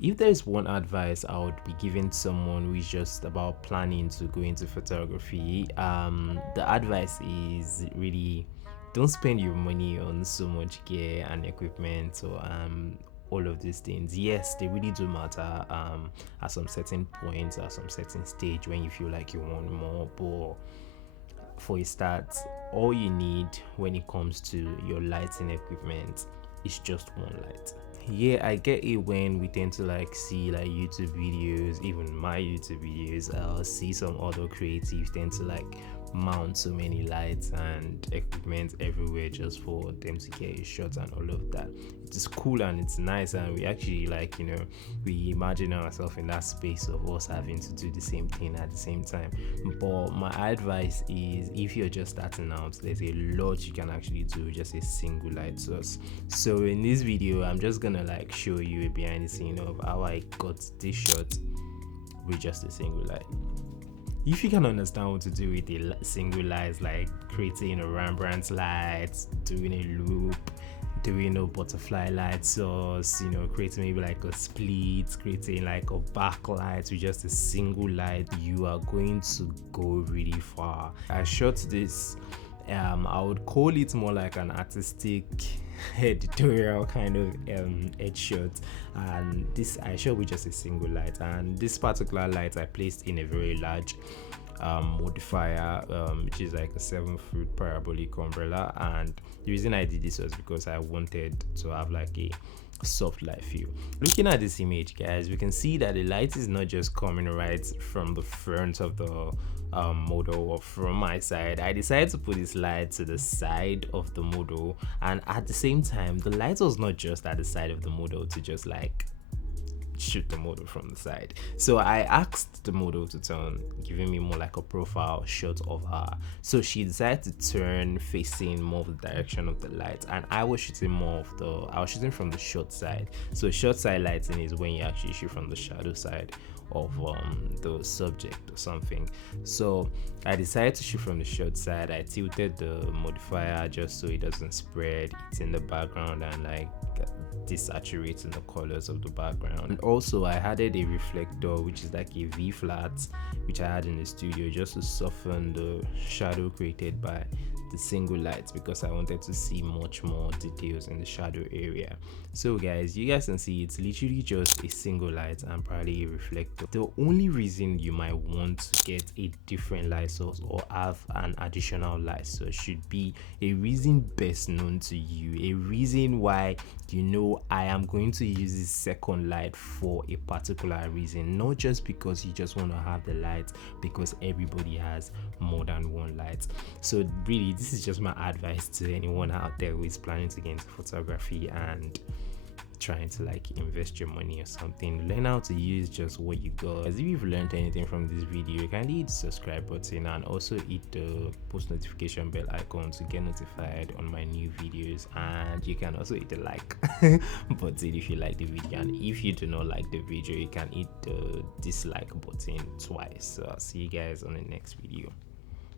If there's one advice I would be giving someone who is just about planning to go into photography, the advice is really don't spend your money on so much gear and equipment or all of these things. Yes, they really do matter at some certain points, at some certain stage when you feel like you want more, but for a start, all you need when it comes to your lighting equipment is just one light. Yeah, I get it when we tend to like see like YouTube videos, even my YouTube videos. I'll see some other creatives tend to like mount so many lights and equipment everywhere just for them to get a shot and all of that. It's cool and it's nice, and we actually like, we imagine ourselves in that space of us having to do the same thing at the same time. But my advice is, if you're just starting out, there's a lot you can actually do with just a single light source. So in this video, I'm just gonna like show you a behind the scene of how I got this shot with just a single light. If you can understand what to do with a single light, like creating a Rembrandt light, doing a loop, doing a butterfly light source, creating maybe like a split, creating like a backlight with just a single light, you are going to go really far. I shot this, I would call it more like an artistic editorial kind of headshot, and this I shot with just a single light, and this particular light I placed in a very large modifier, which is like a 7-foot parabolic umbrella. And the reason I did this was because I wanted to have like a soft light feel. Looking at this image, guys, we can see that the light is not just coming right from the front of the model or from my side. I decided to put this light to the side of the model, and at the same time the light was not just at the side of the model to just like shoot the model from the side. So I asked the model to turn, giving me more like a profile shot of her. So she decided to turn facing more of the direction of the light, and I was shooting from the short side. So short side lighting is when you actually shoot from the shadow side of the subject or something. So I decided to shoot from the short side. I tilted the modifier just so it doesn't spread, it's in the background and like desaturating the colors of the background. And also I added a reflector, which is like a V flat, which I had in the studio just to soften the shadow created by the single lights, because I wanted to see much more details in the shadow area. So guys, you guys can see it's literally just a single light and probably a reflector. The only reason you might want to get a different light source or have an additional light source should be a reason best known to you, a reason why I am going to use this second light for a particular reason, not just because you just want to have the light, because everybody has more than one light. So really, this is just my advice to anyone out there who is planning to get into photography and trying to like invest your money or something. Learn how to use just what you got. As if you've learned anything from this video, you can hit the subscribe button and also hit the post notification bell icon to get notified on my new videos, and you can also hit the like button if you like the video, and if you do not like the video, you can hit the dislike button twice. So I'll see you guys on the next video.